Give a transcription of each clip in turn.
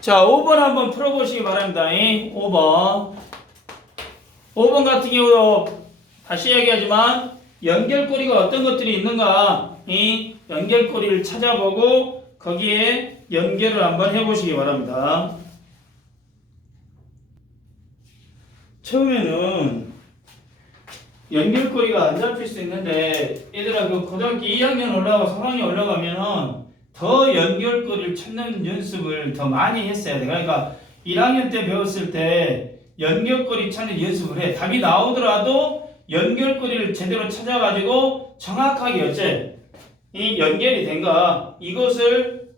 자, 5번 한번 풀어보시기 바랍니다. 잉? 5번. 5번 같은 경우도 다시 이야기하지만 연결고리가 어떤 것들이 있는가 이 연결고리를 찾아보고 거기에 연결을 한번 해보시기 바랍니다. 처음에는 연결고리가 안 잡힐 수 있는데 얘들아 그 고등학교 2학년 올라가고 3학년 올라가면은 더 연결고리를 찾는 연습을 더 많이 했어야 돼. 그러니까 1학년 때 배웠을 때 연결고리 찾는 연습을 해. 답이 나오더라도 연결고리를 제대로 찾아가지고 정확하게 어째 이 연결이 된가 이것을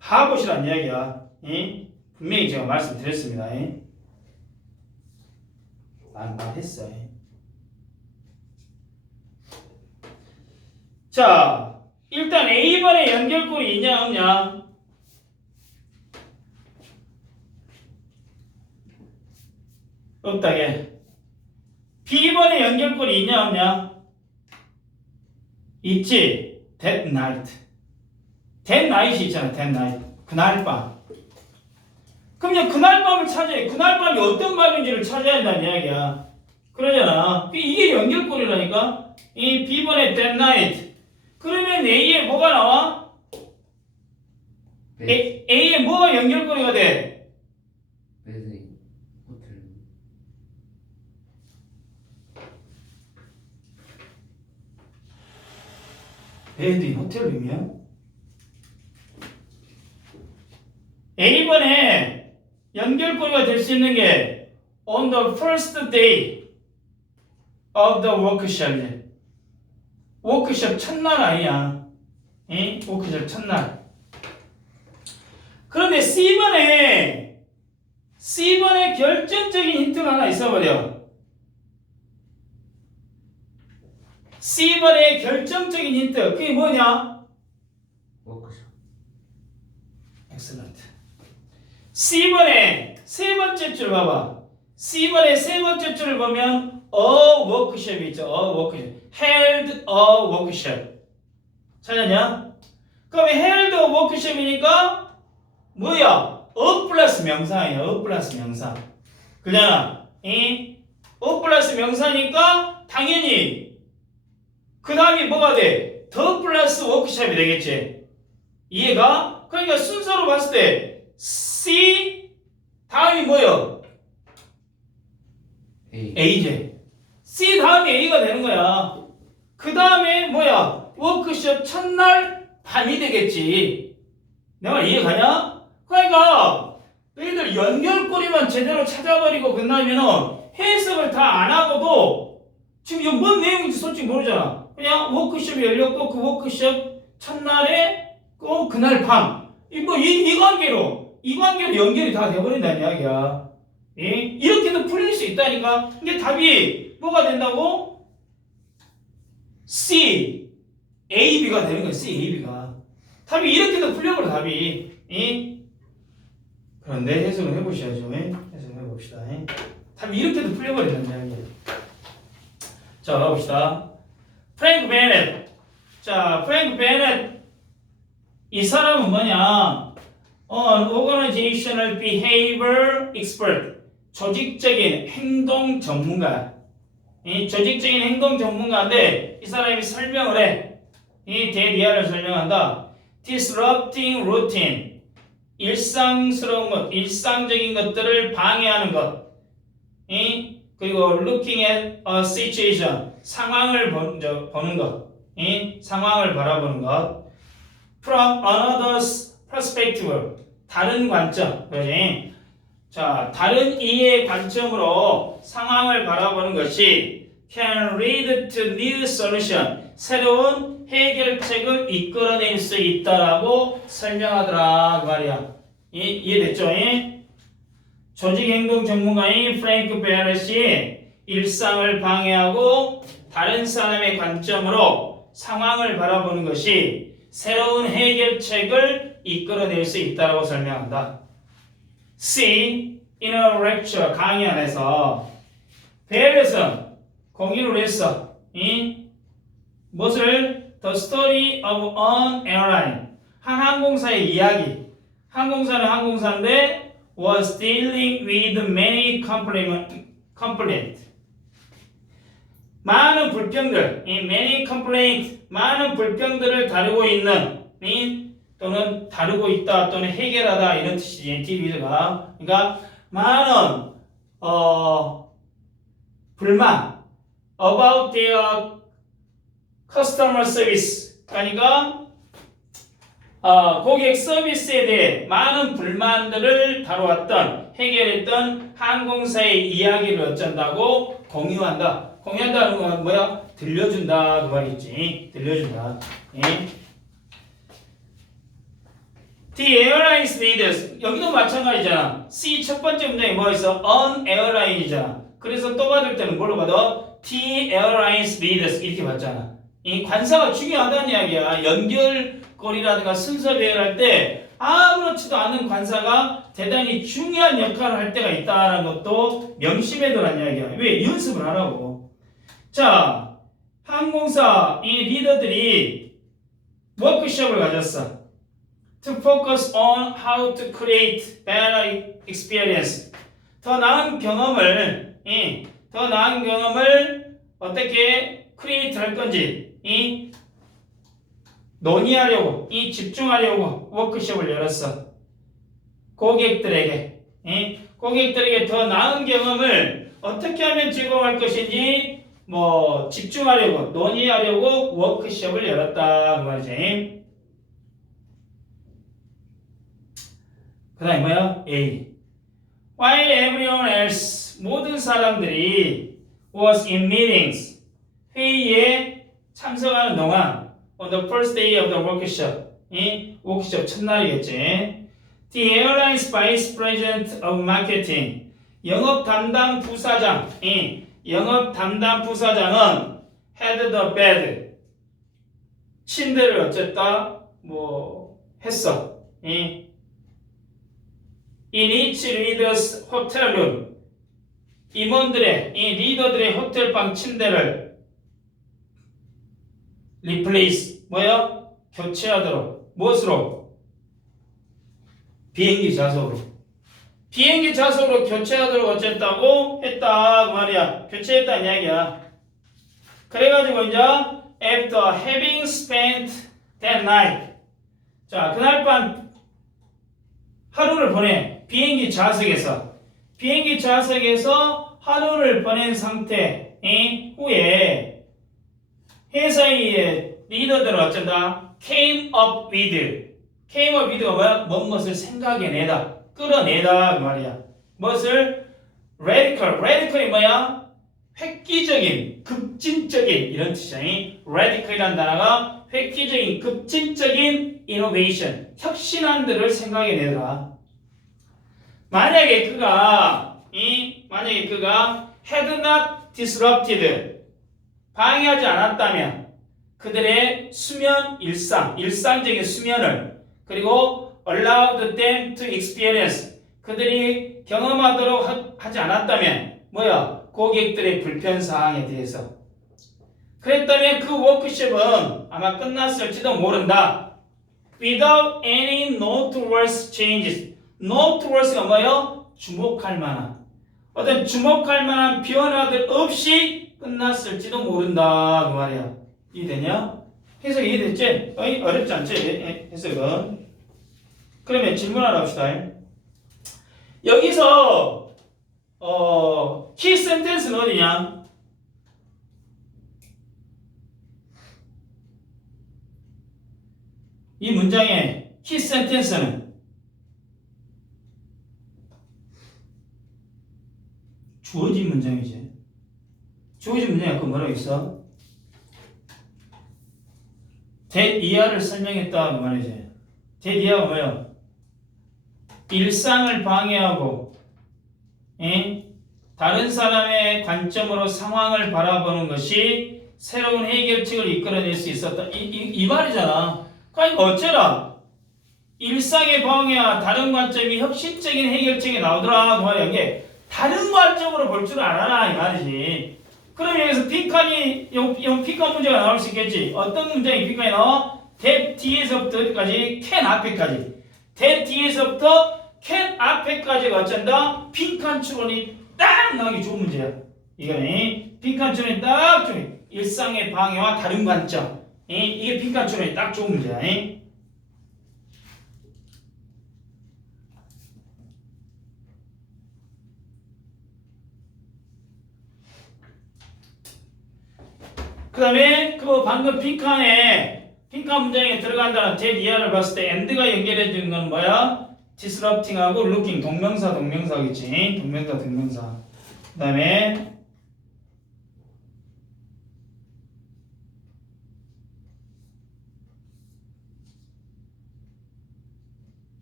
파보시란 이야기야. 이? 분명히 제가 말씀드렸습니다. 이? 난 말했어. 이. 자, 일단 A번에 연결고리 있냐 없냐? 없다게. B번에 연결고리 있냐 없냐? 있지. That night. That night 있잖아. That night. 그날 밤. 그럼 이제 그날 밤을 찾아야 그날 밤이 어떤 밤인지를 찾아야 한다는 이야기야. 그러잖아. 이게 연결고리라니까. 이 B번에 that night. 그러면 A에 뭐가 나와? 베 A, A에 뭐가 연결고리가 돼? 베드 호텔 호텔 룸이야? A번에 연결고리가 될 수 있는 게 on the first day of the workshop. 워크숍 첫날 아니야. 응? 워크숍 첫날. 그런데 C번에 C번에 결정적인 힌트가 하나 있어버려. C번의 결정적인 힌트. 그게 뭐냐? 워크숍 엑셀런트. C번의 세 번째 줄 봐봐. C번의 세 번째 줄을 보면 a workshop이 있죠. a workshop. Held a workshop. 찾았냐? 그러면 held a workshop이니까 뭐야? a 플러스 명사예요. a 플러스 명사. 그잖아. 이 a 플러스 명사니까 당연히 그 다음이 뭐가 돼? 더 플러스 워크숍이 되겠지. 이해가? 그러니까 순서로 봤을 때 C 다음이 뭐요? A A제. C 다음이 A가 되는 거야. 그 다음에 뭐야? 워크숍 첫날 밤이 되겠지. 내 말 이해가냐? 그러니까 너희들 연결고리만 제대로 찾아버리고 끝나면은 해석을 다 안 하고도 지금 이거 뭔 내용인지 솔직히 모르잖아. 그냥 워크숍이 열렸고 그 워크숍 첫날에 그 그날 밤. 이뭐 이, 이 관계로 이 관계로 연결이 다 돼버린다는 이야기야. 예? 이렇게도 풀릴 수 있다니까. 근데 답이 뭐가 된다고? C, A, B가 되는 거야. C, A, B가. 답이 이렇게도 풀려버려 답이. 예? 그런데 해석을 해보셔야죠. 예? 해석을 해봅시다. 예? 답이 이렇게도 풀려버린다는 이야기야. 자, 가봅시다. 프랭크 베넷. 자, 프랭크 베넷. 이 사람은 뭐냐? 어, organizational behavior expert. 조직적인 행동 전문가. 이 조직적인 행동 전문가인데 이 사람이 설명을 해. 이 대리아를 설명한다. disrupting routine. 일상스러운 것, 일상적인 것들을 방해하는 것. 이 그리고 looking at a situation. 상황을 본, 저, 보는 것. 이 상황을 바라보는 것. from another's perspective. 다른 관점. 그지? 자, 다른 이의 관점으로 상황을 바라보는 것이 can lead to new solution. 새로운 해결책을 이끌어낼 수 있다라고 설명하더라 그 말이야. 이, 이해됐죠? 이? 조직행동 전문가인 프랭크 베아렛이 일상을 방해하고 다른 사람의 관점으로 상황을 바라보는 것이 새로운 해결책을 이끌어낼 수 있다고 설명한다. C. In a lecture 안에서 베르슨 공유를 했어. 이 무엇을 The story of an airline 한 항공사의 이야기 항공사는 항공사인데 was dealing with many complaint, complaint. 많은 불평들, 이 many complaint, 많은 불평들을 다루고 있는 이 또는 다루고 있다 또는 해결하다 이런 뜻이지 딜위드가 그러니까 많은 어 불만 about their customer service 그러니까 어, 고객 서비스에 대해 많은 불만들을 다루었던 해결했던 항공사의 이야기를 어쩐다고 공유한다. 공유한다는 건 뭐야? 들려준다 그 말이지. 들려준다. 예. The airlines leaders 여기도 마찬가지잖아. C 첫 번째 문장이 뭐 있어? On airline이잖아. 그래서 또 받을 때는 뭘로 받아? T airlines leaders 이렇게 받잖아. 이 관사가 중요하다는 이야기야. 연결고리라든가 순서 배열할 때 아무렇지도 않은 관사가 대단히 중요한 역할을 할 때가 있다는 것도 명심해두라는 이야기야. 왜? 연습을 하라고. 자, 항공사 이 리더들이 워크숍을 가졌어. To focus on how to create better experience. 더 나은 경험을, 이, 더 나은 경험을 어떻게 크리에이트 할 건지, 이, 논의하려고, 이 집중하려고 워크숍을 열었어. 고객들에게, 이, 고객들에게 더 나은 경험을 어떻게 하면 제공할 것인지, 뭐, 집중하려고, 논의하려고 워크숍을 열었다. 그 말이지. 그 다음에 뭐야? A. While everyone else, 모든 사람들이 was in meetings, 회의에 참석하는 동안 on the first day of the workshop, 이 워크숍 첫날이겠지. The airline's vice president of marketing, 영업 담당 부사장, 이 영업 담당 부사장은 had the bed, 침대를 어쨌다, 뭐 했어. 이 in each leader's hotel room 임원들의 이 리더들의 호텔방 침대를 replace 뭐야 교체하도록 무엇으로? 비행기 좌석으로. 비행기 좌석으로 교체하도록 어쨌다고 했다 그 말이야. 교체했다는 이야기야. 그래가지고 이제 after having spent that night. 자 그날 밤 하루를 보내 비행기 좌석에서 비행기 좌석에서 하루를 보낸 상태 후에 회사의 리더들은 어쩐다? Came up with came up with가 뭐야? 뭔 것을 생각해내다 끌어내다 그 말이야. 무엇을? Radical. Radical이 뭐야? 획기적인 급진적인 이런 뜻이야. Radical이라는 단어가 획기적인 급진적인 innovation 혁신안들을 생각해내더라 만약에 그가 이 만약에 그가 had not disrupted 방해하지 않았다면 그들의 수면 일상 일상적인 수면을 그리고 allowed them to experience 그들이 경험하도록 하, 하지 않았다면 뭐야? 고객들의 불편 사항에 대해서. 그랬다면 그 워크숍은 아마 끝났을지도 모른다. Without any noteworthy changes noteworthy가 뭐예요? 주목할 만한 어떤 주목할 만한 변화들 없이 끝났을지도 모른다 그 말이야 이해되냐? 해석 이해됐지? 어이, 어렵지 않지? 해- 해석은 그러면 질문 하나 합시다 여기서 어, 키 센텐스는 어디냐? 이 문장의 키 센텐스는 주어진 문장이지. 주어진 문장이 아까 뭐라고 있어? 대이하를 설명했다 그 말이지. 대이하가 뭐야? 일상을 방해하고, 에? 다른 사람의 관점으로 상황을 바라보는 것이 새로운 해결책을 이끌어낼 수 있었다. 이, 이, 이 말이잖아. 그러니까 어쩌라? 일상의 방해와 다른 관점이 혁신적인 해결책이 나오더라. 그 말이야. 이게 다른 관점으로 볼 줄 알아라. 이 말이지. 그럼 여기서 빈칸이, 요, 요 빈칸 문제가 나올 수 있겠지. 어떤 문장이 빈칸이 나와? that 뒤에서부터 어디까지? can 앞에까지. 대 뒤에서부터 can 앞에까지 어쩐다 빈칸 추론이 딱 나오기 좋은 문제야 이거는 빈칸 추론이 딱 좋은 일상의 방해와 다른 관점 이- 이게 빈칸 추론이 딱 좋은 문제야 그 다음에 그 방금 빈칸에 빈칸 문장에 들어간다는 제 이하를 봤을 때 end가 연결해 주는 건 뭐야? disrupting하고 looking 동명사 동명사겠지 동명사 동명사 그 다음에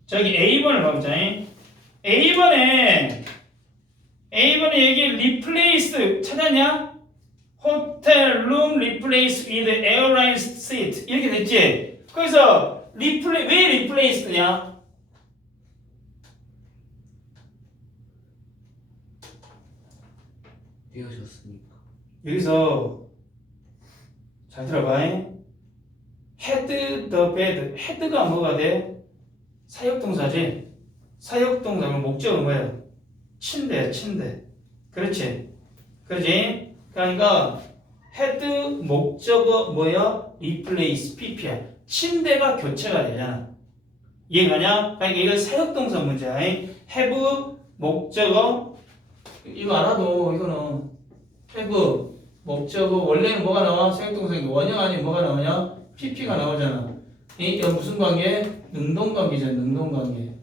저기 A번을 봐보자 A번에 A번에 여기 replace 찾았냐? 호텔 룸 리플레이스 with airline seat 이렇게 됐지? 거기서 리플레 왜 리플레이스냐? 띄우셨으니까 여기서 잘 들어봐. 헤드 더 베드 헤드가 뭐가 돼? 사역동사지. 사역동사는 목적은 뭐야? 침대야 침대. 그렇지. 그렇지. 그러니까 헤드 목적어 뭐야? 리플레이스 PP야. 침대가 교체가 되잖아. 이해가냐? 그러니까 이건 사역동사 문제야. have 목적어 이거 알아도 이거는 have 목적어 원래는 뭐가 나와? 사역동사인데 원형 아니면 뭐가 나오냐? PP가 나오잖아. 이게 무슨 관계? 능동관계잖아. 능동관계.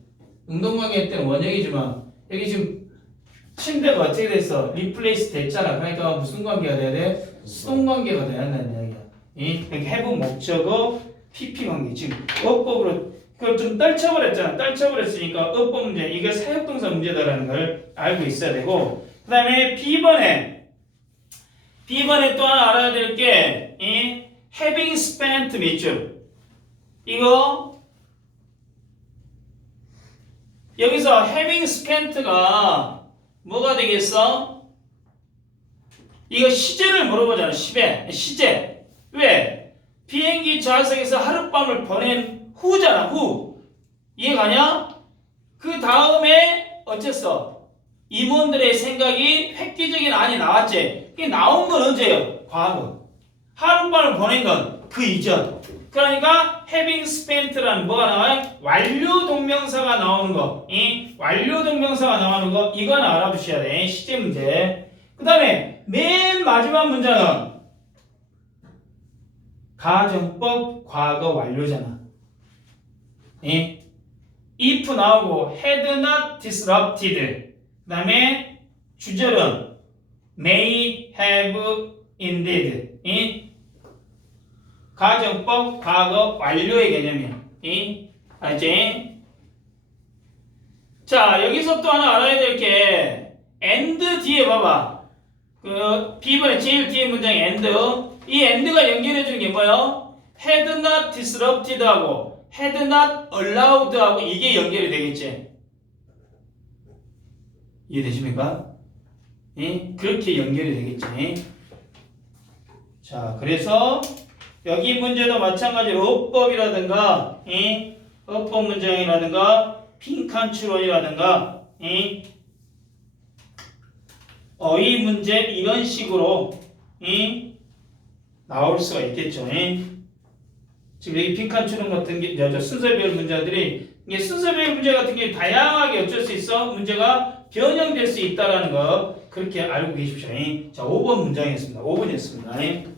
능동관계 때는 원형이지만 여기 지금 침대가 어떻게 됐어? 리플레이스 됐잖아. 그러니까 무슨 관계가 돼야 돼? 수동 관계가 돼야 한다는 이야기야. 이 그러니까 have 목적어 PP 관계 지금 어법으로 그걸 좀 떨쳐버렸잖아. 떨쳐버렸으니까 어법 문제 이게 사역동사 문제다라는 걸 알고 있어야 되고 그 다음에 B번에 B번에 또 하나 알아야 될게 이 having spent 밑줄 이거 여기서 having spent가 뭐가 되겠어? 이거 시제를 물어보잖아. 시제. 시제. 왜? 비행기 좌석에서 하룻밤을 보낸 후잖아. 후. 이해가냐? 그 다음에 어쨌어? 임원들의 생각이 획기적인 안이 나왔지. 그게 나온 건 언제예요? 과거. 하룻밤을 보낸 건 그 이전. 그러니까 having spent라는 뭐가 나와요? 완료 동명사가 나오는 거. 이 완료 동명사가 나오는 거 이거는 알아두셔야 돼. 시제 문제. 그 다음에 맨 마지막 문장은 가정법 과거 완료잖아. 이 if 나오고 had not disrupted. 그 다음에 주절은 may have indeed. 이 가정법 과거 완료의 개념이야. 이 알지? 자 여기서 또 하나 알아야 될 게 and 뒤에 봐봐. 그 B번에 제일 뒤에 문장 and 이 and가 연결해 주는 게 뭐예요? had not disrupted 하고 had not allowed 하고 이게 연결이 되겠지. 이해되십니까? 예? 그렇게 연결이 되겠지. 자, 그래서 여기 문제도 마찬가지로 어법이라든가 이 어법 문장이라든가 빈칸 추론이라든가 이 어휘 문제 이런 식으로 이 나올 수가 있겠죠. 이. 지금 여기 빈칸 추론 같은 게 순서별 문제들이 이게 순서별 문제 같은 게 다양하게 어쩔 수 있어 문제가 변형될 수 있다라는 거 그렇게 알고 계십시오. 이. 자, 5번 문장이었습니다. 5번이었습니다.